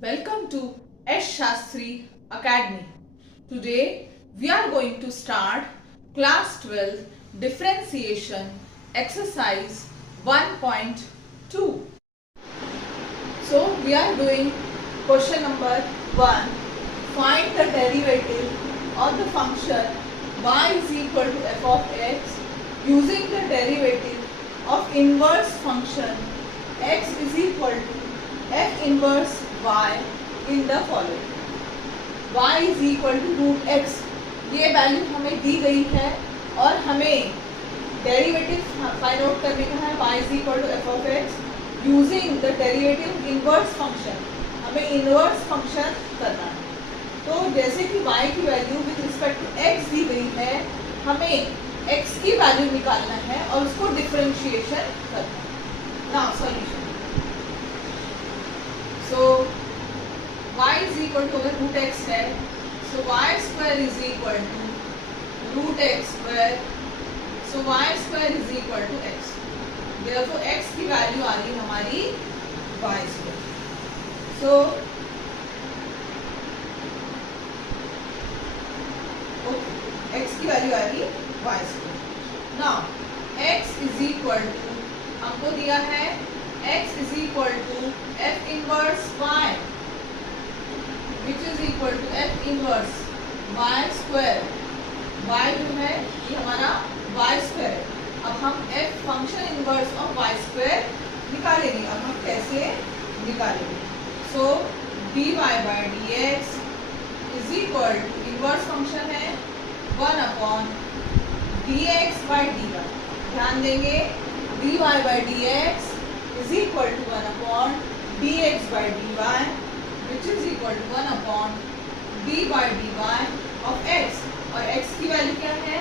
Welcome to S. Shastri Academy. Today we are going to start class 12 differentiation exercise 1.2. So we are doing question number 1. Find the derivative of the function y is equal to f of x using the derivative of inverse function x is equal to f inverse y in the following. y is equal to root x, ये value हमें दी गई है और हमें derivative find out करने का है y is equal to f of x using the derivative inverse function. हमें इनवर्स फंक्शन करना है. तो जैसे कि y की value with respect to x दी गई है, हमें x की वैल्यू निकालना है और उसको डिफरेंशिएशन करना है. Now solution. So y is equal to root x है, so y square is equal to root x square, so y square is equal to x. Therefore x की वैल्यू आ रही हमारी y square. So okay, x की value आ रही y square. Now x is equal to हमको दिया है x is equal to f inverse y, which is equal to f inverse y square. y जो है ये हमारा y square है. अब हम f function inverse of y square निकालेंगे. अब हम कैसे निकालेंगे? सो dy by dx is equal to inverse function है 1 upon dx by dy. ध्यान देंगे dy by dx is equal to 1 upon dx by dy, which is equal to 1 upon d by dy of x. और x की value क्या है?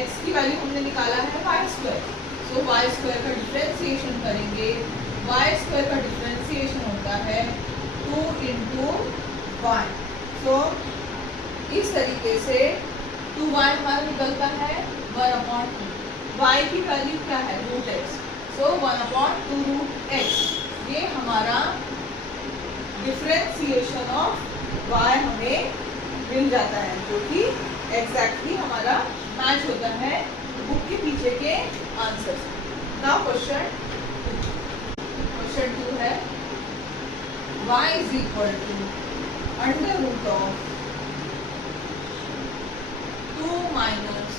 x की value हमने निकाला है y square. So y square का डिफरेंशिएशन करेंगे. y स्क्वायर का डिफरेंशिएशन होता है 2 into y. सो इस तरीके से 2y हमारा निकलता है 1 upon 2. y की वैल्यू क्या है? Root x. So 1 upon 2 root x. ये हमारा डिफरेंशिएशन ऑफ y हमें मिल जाता है, जो कि एग्जैक्टली हमारा मैच होता है बुक के पीछे के आंसर से. नाउ क्वेश्चन 2 है y is equal to under root of 2 minus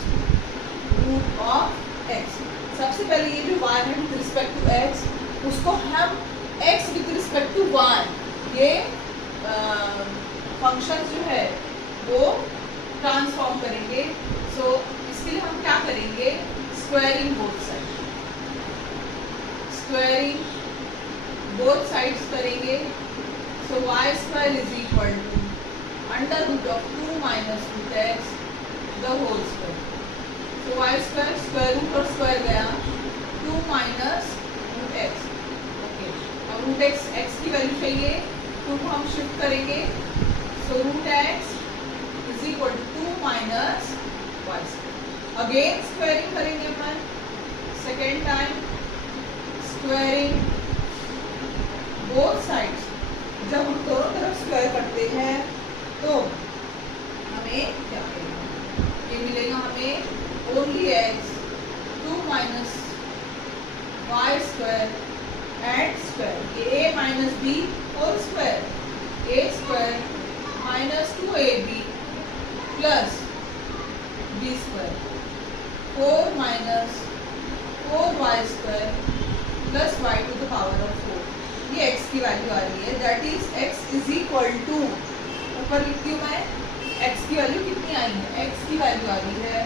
root of x. सबसे पहले ये जो y है विद रिस्पेक्ट टू x, उसको हम x with respect to y, ये फंक्शन जो है वो ट्रांसफॉर्म करेंगे. सो इसके लिए हम क्या करेंगे? Squaring both side. Squaring both sides करेंगे. So y square is equal to under root of 2 minus root x the whole square. तो y स्क्वायर स्क्वायर रूट और स्क्वायर गया 2 माइनस रूट x. ओके, अब रूट x की value चाहिए, 2 को हम shift करेंगे. So root x is equal to 2 minus y square. Again squaring करेंगे अपन second time. Squaring both sides. जब हम दोनों तरफ स्क्वायर करते हैं तो हमें क्या मिलेगा? ये मिलेगा हमें only x 2 minus y square and square. a minus b whole square. a square minus 2ab plus b square. 4 minus 4y square plus y to the power of 4. ये x की वैल्यू आ रही है. That is x is equal to, ऊपर लिखती हूँ मैं, x की value कितनी आई है? x की वैल्यू आ रही है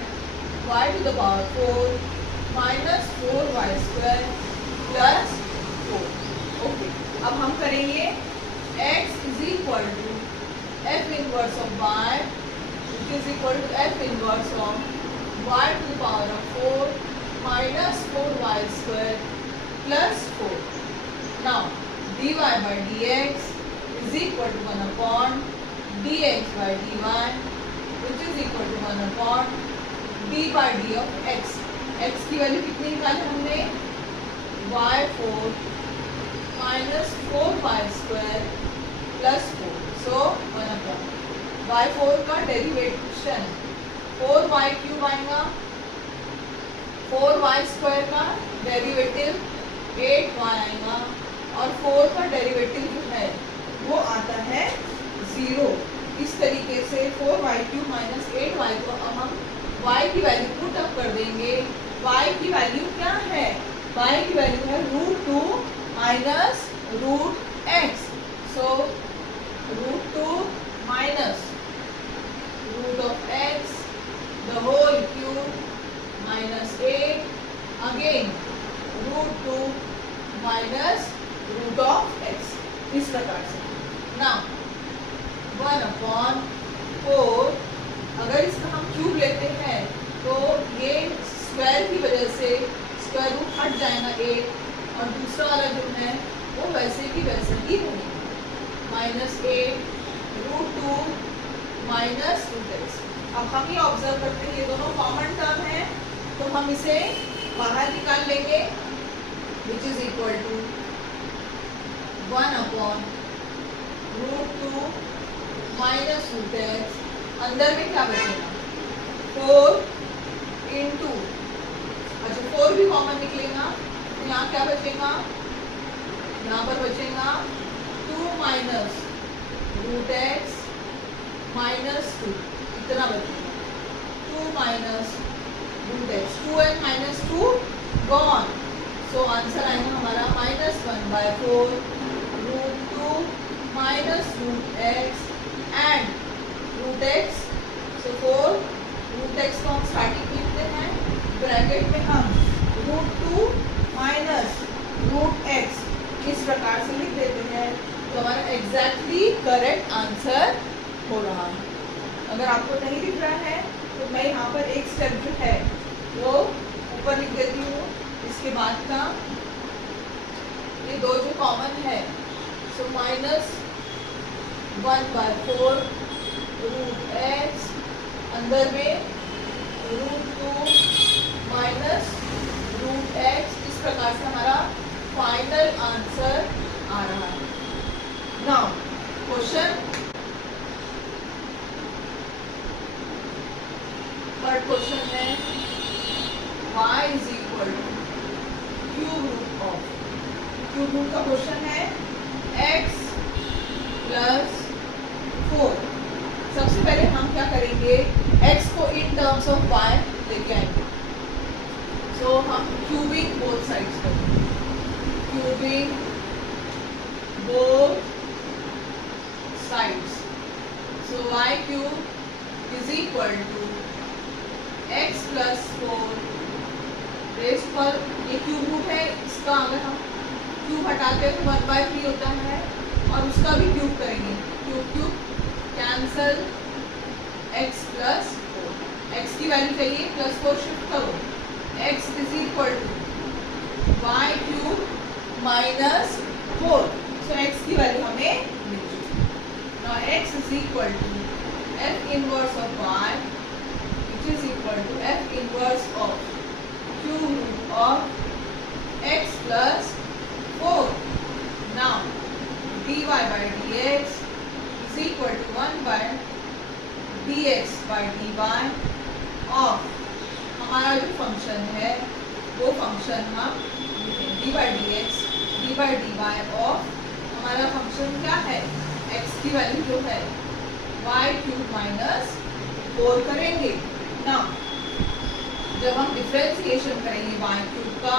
y to the power 4 minus 4y square plus 4. Okay, अब हम करेंगे x is equal to f inverse of y, which is equal to f inverse of y to the power of 4 minus 4y square plus 4. Now dy by dx is equal to 1 upon dx by dy, which is equal to 1 upon d by d of x. x की value कितनी निकाली हमने? y4 minus 4y² plus 4. सो 1/. y4 का derivation 4y³ आएगा, 4y² का derivative 8y आएगा, और 4 का डेरिवेटिव जो है वो आता है 0. इस तरीके से 4y³ माइनस 8y को अब हम y की वैल्यू पुट अप कर देंगे. y की वैल्यू क्या है? y की वैल्यू है √2 minus √x. So √2 minus √x the whole cube minus 8 again √2 minus √x. इस प्रकार से. नाउ 1/4. अगर इसका हम क्यूब लेते हैं तो ये स्क्वायर की वजह से स्क्वायर रूट हट जाएगा 8, और दूसरा वाला जो है वो वैसे की वैसे ही होगी. -8 √2 माइनस √x. अब हम ये ऑब्जर्व करते हैं ये दोनों कॉमन टर्म है, तो हम इसे बाहर निकाल लेंगे, which is equal to 1/√2 minus √x. अंदर में क्या बचेगा? 4 इंटू, अच्छा 4 भी कॉमन निकलेगा, तो यहाँ क्या बचेगा? यहाँ पर बचेगा 2 माइनस √x माइनस 2. इतना बचेगा 2 minus √x. 2 and minus 2 gone. So answer आएगा हमारा -1/4 √2 minus √x and √x. So 4 √x को हम स्टार्टिंग में लिखते हैं, ब्रैकेट में हम √2 माइनस √x इस प्रकार से लिख देते हैं, तो हमारा एग्जैक्टली करेक्ट आंसर हो रहा है. अगर आपको नहीं दिख रहा है तो मैं यहाँ पर एक स्टेप जो है वो ऊपर लिख देती हूँ. इसके बाद का ये दो जो कॉमन है, सो -1/4 √x, अंदर में √2 माइनस √x. इस प्रकार से हमारा फाइनल आंसर आ रहा है. नाउ क्वेश्चन थर्ड क्वेश्चन है y is equal to cube root of. Cube root का क्वेश्चन है x प्लस 4. सबसे पहले हम क्या करेंगे, x को इन टर्म्स ऑफ y लेके आएंगे. सो हम क्यूबिंग बोथ साइड्स करेंगे, cubing both sides. So y³ is equal to x plus 4 रेस पर. ये क्यूब रूट है, इसका अगर हम क्यूब हटाते हैं तो 1/3 होता है, और उसका भी क्यूब करेंगे. Cube cube cancel, x plus 4. x की वैल्यू चाहिए, +4 शिफ्ट करो. x is equal to y³ minus 4. So x की वैल्यू हमें मिल चुकी. Now x is equal to f inverse of y is equal to f inverse of cube root of x plus 4. Now dy by dx is equal to 1 by dx by dy of हमारा जो function है वो function हम dy by dx dy by dy of हमारा function क्या है, x की value जो है y³ माइनस 4 करेंगे. ना जब हम डिफरेंशिएशन करेंगे y³ का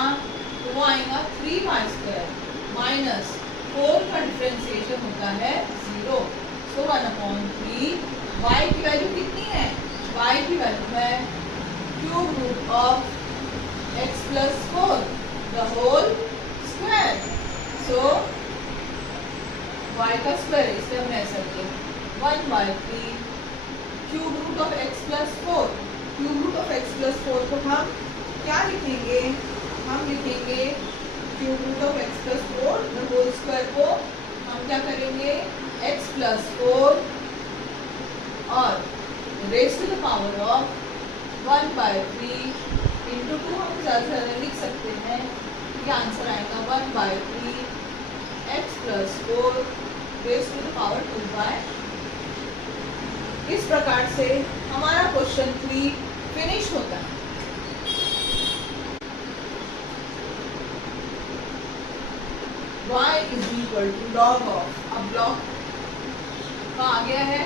तो वो आएगा 3y² माइनस 4 का डिफरेंशिएशन होता है 0. सो 1/3. y की वैल्यू कितनी है? y की वैल्यू है cube root of x plus 4 the whole square. So y का स्क्वायर, इससे हमने ऐसा किया 1/3 cube root of x plus 4. Cube root of x plus 4 को हम क्या लिखेंगे? हम लिखेंगे cube root of x plus 4 the whole square को हम क्या करेंगे, x प्लस 4 और raise to the power of 1/3 into 2. हम ज़्यादा लिख सकते हैं, ये आंसर आएगा 1/3 4 रेज़ टू द पावर 2/। इस प्रकार से हमारा क्वेश्चन 3 फिनिश होता है। y is equal to log of, अब लॉग का आ गया है,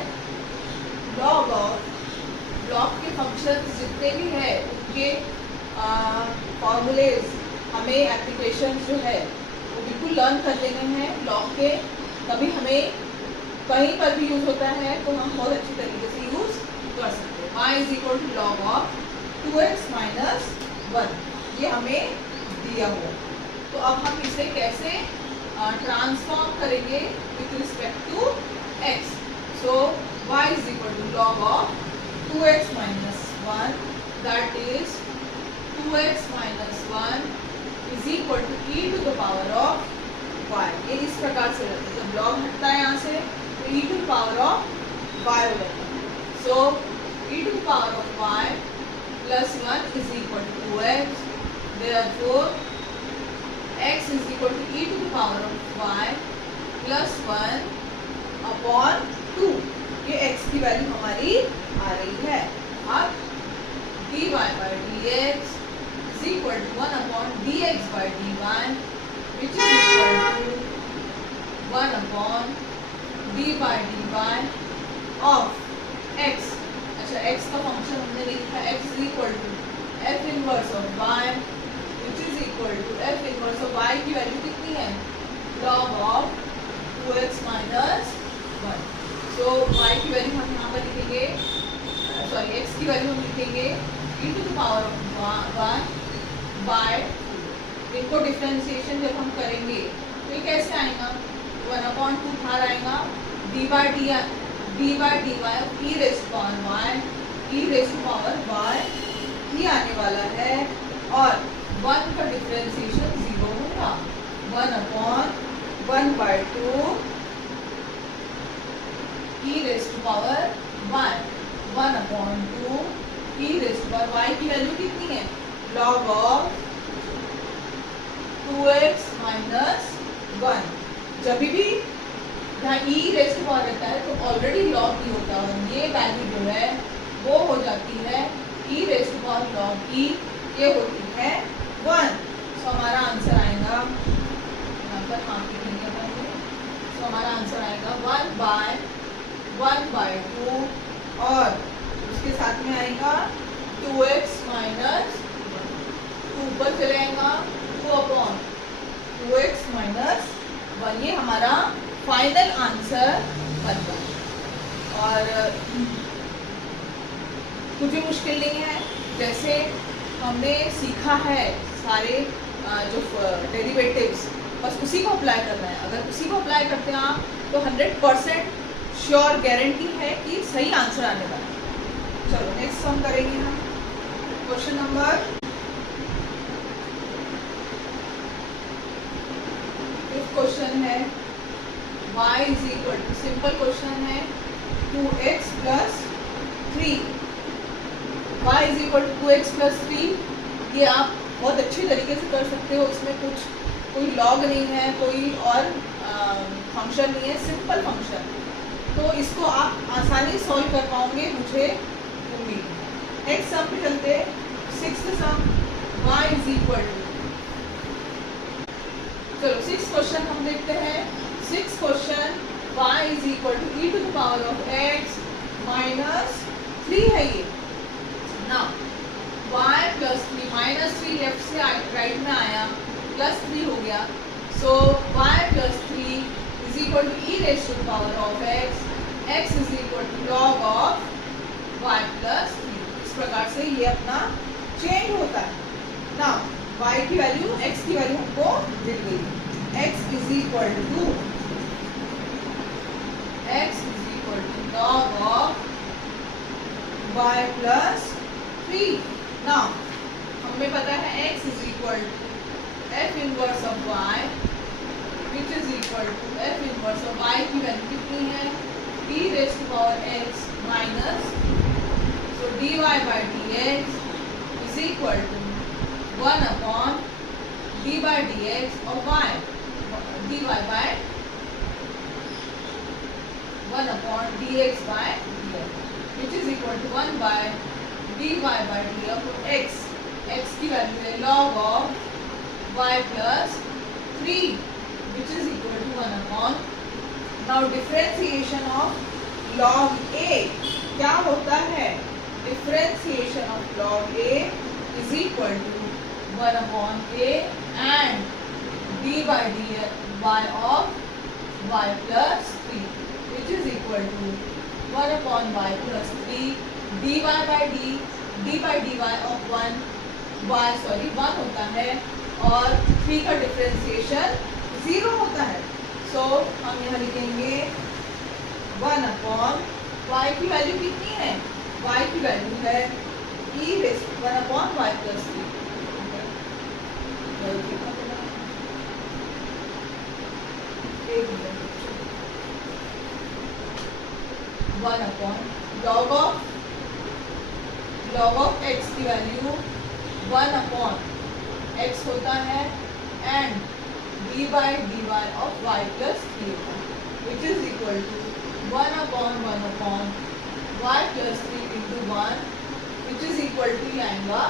लॉग ऑफ ब्लॉक के फंक्शन जितने भी है उनके फॉर्मूलेज हमें एप्लीकेशन जो है वो बिल्कुल लर्न कर लेने हैं ब्लॉक के, तभी हमें कहीं पर भी यूज होता है तो हम बहुत अच्छी तरीके से यूज कर सकते हैं। y is equal to log of 2x minus 1, ये हमें दिया हुआ। तो अब हम इसे कैसे ट्रांसफॉर्म करेंगे with respect to x। So y is equal to log of 2x minus 1 that is 2x minus 1 is equal to e to the power of y। ये इस प्रकार से रहता है, जब लॉग हटता है यहाँ से तो e to the power of y हो जाता है। So e to the power of y plus 1 is equal to 2x, therefore x is equal to e to the power of y plus 1 upon 2। ये x की value हमारी आ रही है। अब dy by dx is equal to 1 upon dx by dy which is equal to 1 upon d by dy of x। अच्छा, x का function हमने लिखा x is equal to f inverse of y which is equal to f inverse of y की value कितनी है, log of 2x minus 1। So y की value हम यहाँ पर लिखेंगे, सॉरी x की वैल्यू हम लिखेंगे e to the power of 1 by 2। इनको डिफरेंशिएशन जब हम करेंगे तो ये कैसे आएगा, 1/2 बाहर आएगा, d by dy e raise to power y ही आने वाला है, और 1 का डिफरेंशिएशन 0 होगा। 1/1/2 e raise to power y, 1/2 e raise to power y की वैल्यू कितनी है, log ऑफ 2x माइनस 1। जब भी यहाँ e रेज़ टू पावर रहता है तो ऑलरेडी log e होता है, ये वैल्यू जो है वो हो जाती है e raise to power log e, ये होती है 1। सो हमारा आंसर आएगा, यहाँ पर हाँ लिखेंगे अपन, सो हमारा आंसर आएगा 1/1/2 और उसके साथ में आएगा 2x माइनस 2 ऊपर चले आएगा 2/2x माइनस 1। ये हमारा फाइनल आंसर बनता है और कुछ भी मुश्किल नहीं है। जैसे हमने सीखा है सारे जो डेरिवेटिव्स, बस उसी को अप्लाई करना है। अगर उसी को अप्लाई करते हैं आप तो 100% श्योर गारंटी है कि सही आंसर आने वाला है। चलो नेक्स्ट सम करेंगे हम। क्वेश्चन नंबर 5 क्वेश्चन है, y is equal to, simple question है, 2x plus 3। y is equal to 2x plus 3, ये आप बहुत अच्छी तरीके से कर सकते हो। इसमें कोई लॉग नहीं है, कोई और फंक्शन नहीं है, सिंपल फंक्शन। तो इसको आप आसानी सॉल्व कर पाओगे, मुझे उम्मीद है। नेक्स्ट सम पे चलते, 6th sum, y is equal to, चलो 6th क्वेश्चन हम देखते हैं। 6th question, y is equal to e to the power of x minus 3 है ये ना, y प्लस 3 माइनस 3 लेफ्ट से राइट में आया, प्लस 3 हो गया। So y plus 3 is equal to e raise to the power of x is equal to log of y plus 3। इस प्रकार से ये अपना चेंज होता है ना। y की वैल्यू x की वैल्यू हमको मिल गई, x is equal to log of y plus 3। ना हमें पता है x is equal to f inverse of y which is equal to f inverse of y की वैल्यू कितनी है, e raise to power x minus, so dy by dx is equal to 1 upon d by dx of y, dy by 1 upon dx by df, which is equal to 1 by dy by df of x. x की value है log of y plus 3, which is equal to 1 upon. Now differentiation of log a क्या होता है? Differentiation of log a is equal to 1 upon a and d by dy of y plus 3, which is equal to 1 upon y plus 3 dy by dy of 1 होता है और 3 का differentiation 0 होता है. सो हम यहाँ लिखेंगे 1 अपॉन y की वैल्यू कितनी है? y की वैल्यू है e raise 1 upon y plus 3. One upon log of x की वैल्यू 1 अपॉन x होता है and d by dy of y plus 3 which is equal to 1 upon y plus 3 into 1 which is equal to आएगा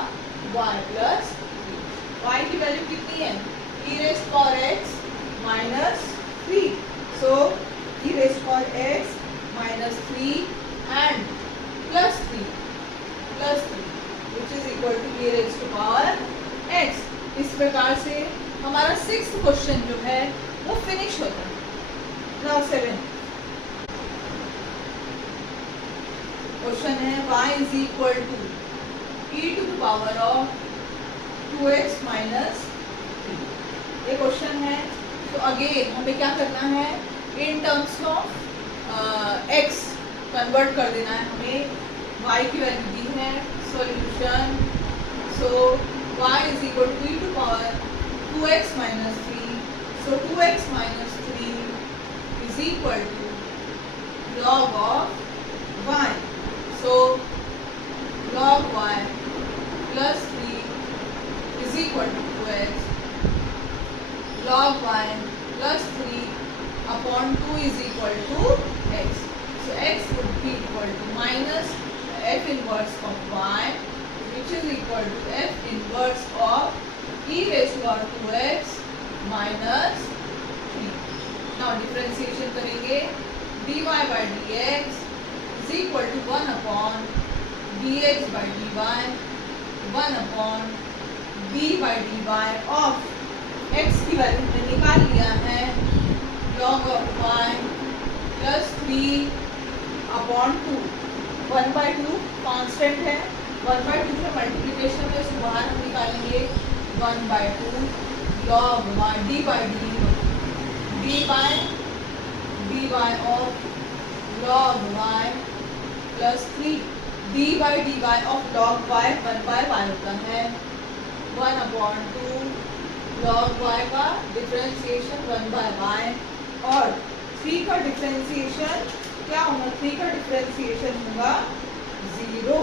y plus 3. y की value कितनी है? e raise power x minus 3. So e raise power x minus 3 and plus 3 which is equal to e raised to power x. इस प्रकार से हमारा 6th question जो है वो फिनिश होता है. Now 7 क्वेश्चन है y is equal to e to the power of 2x minus 3. ये क्वेश्चन है. तो अगेन हमें क्या करना है? In terms of x convert कर देना है. हमें y की वैल्यू दी है. Solution so y is equal to e to power 2x minus 3. So 2x minus 3 is equal to log of y. So log y plus 3 is equal to 2x. Log y plus 3 upon 2 is equal to x. So x would be equal to minus f inverse of y, which is equal to f inverse of e raised to power 2x minus 3. Now differentiation करेंगे. dy by dx is equal to 1 upon dx by dy, 1 upon d by dy of x की value हमने निकाल लिया है log of y plus 3 upon 2. 1/2 constant है. 1/2 से multiplication में इसको बाहर हम निकालेंगे. 1/2 log y d by dy of log y plus 3 d by dy of log y 1/y होता है. 1/2 log y का डिफरेंशिएशन 1/y और 3 का डिफरेंशिएशन क्या होगा? 3 का डिफरेंशिएशन होगा 0.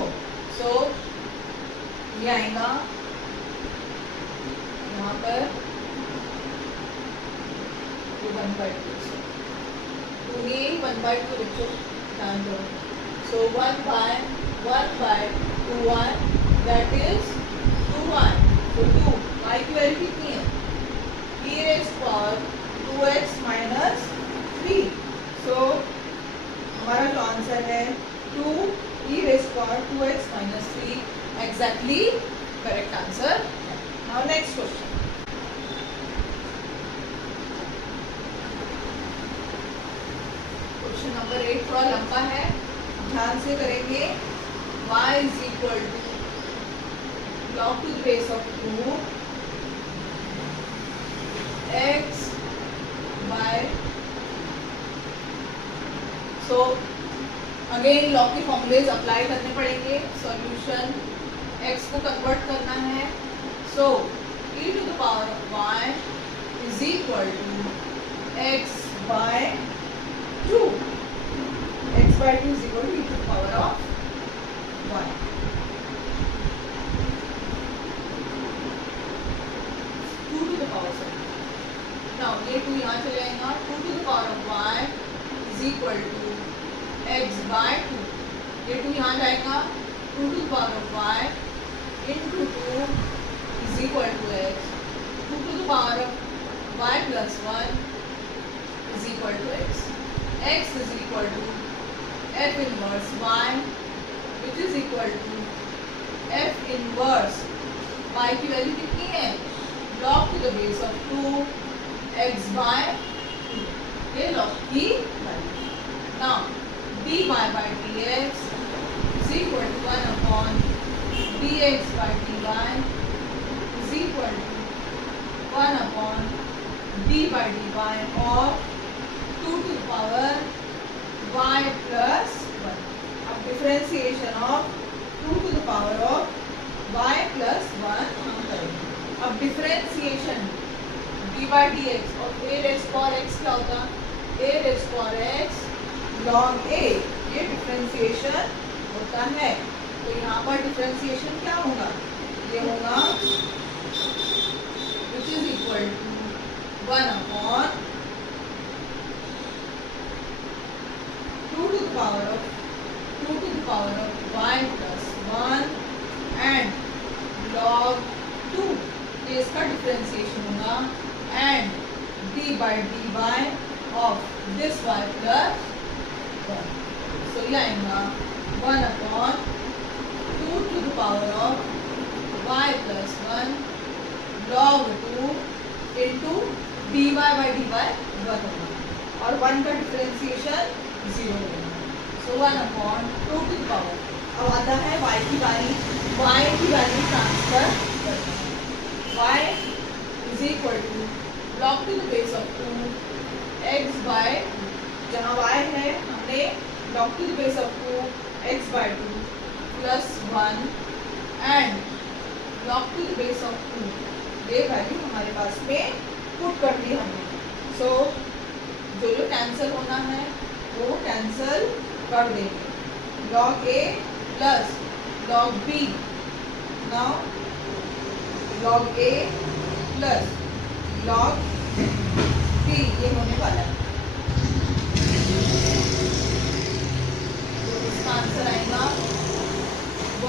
सो ये आएगा यहाँ पर 1/2. तो ये 1/2 लिखो ध्यान दो. सो 1/2 दैट इज 2y. तो 2 y की वैल्यू कितनी है? e raised power 2x minus 3. सो हमारा जो आंसर है 2 e raised power 2x minus 3 exactly correct answer. Now next question. Question number 8 थोड़ा लंबा है, ध्यान से करेंगे. y is equal to log to the base of 2 x by. So again log के फॉर्मूलेज अप्लाई करने पड़ेंगे. सॉल्यूशन x को कन्वर्ट करना है. So e to the power of y is equal to x by 2. x by 2 is equal to e to the power of y. Now ये 2 यहाँ चले आएगा. 2 to the power of y is equal to x by 2, ये 2 यहाँ जाएगा, 2 to the power of y into 2 is equal to x, 2 to the power of y plus 1 is equal to x. X is equal to f inverse y, which is equal to f inverse y की value कितनी है, log to the base of 2 x by 2, ये log की value. Now dy by dx is equal to 1 upon dx by dy is equal to 1 upon d by dy of 2 to the power y plus 1. अब differentiation of 2 to the power of y plus 1 हम करेंगे. अब differentiation d by dx और a raised power x क्या होगा, a raised power x log a, ये differentiation होता है. तो यहाँ पर डिफरेंशिएशन क्या होगा, ये होगा which is equal to 1 upon 2 to the power of y plus 1 and log 2, ये इसका डिफरेंशिएशन होगा, and d by dy of this y plus 1. So ये आएगा 1 upon 2 to the power of y plus 1 log 2 into dy by dy 1 होगा, और 1 का differentiation 0 होगा. So 1 upon 2 to the power. अब आता है y की वैल्यू ट्रांसफर करना है. y is equal to log to the base of 2 x by, जहाँ y है हमने log to the base of 2 x by 2 plus 1 and log to the base of 2, ये वैल्यू हमारे पास में पुट कर दी हमने. सो जो कैंसिल होना है वो कैंसिल कर देंगे. log a plus log b, now log a plus log b ये होने वाला है. तो इसका आंसर आएगा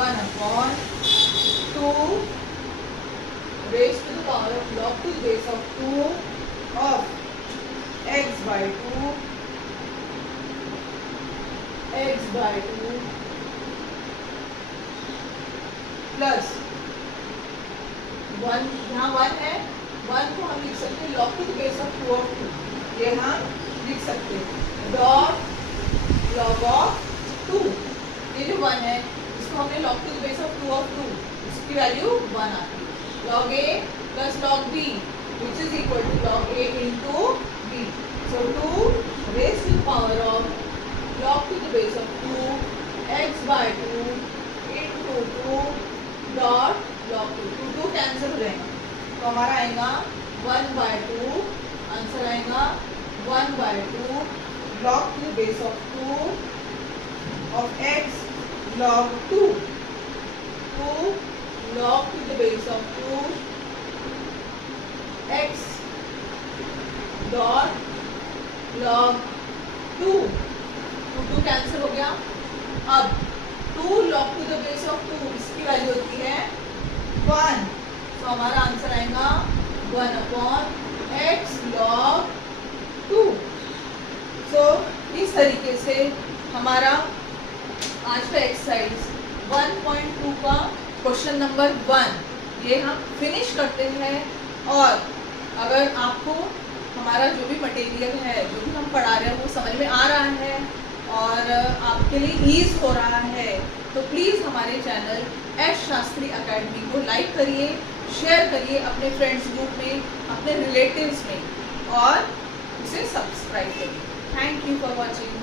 1 upon 2 raised to the power of log to the base of 2 of x by 2 plus 1, यहाँ 1 है, 1 को हम लिख सकते हैं log to the base of 2 of 2, ये हम लिख सकते हैं log of 2, ये जो 1 है इसको हमने log to the base of 2 of 2, इसकी वैल्यू 1 आती है. log a plus log b which is equal to log a into b. So 2 raised to the power of log to the base of 2 x by 2 into 2 dot log 2 cancel हो जाएगा, तो हमारा आएगा 1 by 2, answer आएगा 1 by 2 log to the base of 2 of x log 2 log to the base of 2 x dot log 2 cancel हो गया. अब 2 log to the base of 2 इसकी वैल्यू होती है 1, तो हमारा आंसर आएगा 1 upon x log 2. सो इस तरीके से हमारा आज का एक्सरसाइज 1.2 का क्वेश्चन नंबर 1 ये हम फिनिश करते हैं. और अगर आपको हमारा जो भी मटेरियल है, जो भी हम पढ़ा रहे हैं वो समझ में आ रहा है और आपके लिए ईज हो रहा है, तो प्लीज़ हमारे चैनल एस शास्त्री एकेडमी को लाइक करिए, शेयर करिए अपने फ्रेंड्स ग्रुप में, अपने रिलेटिव्स में, और उसे सब्सक्राइब करिए. Thank you for watching.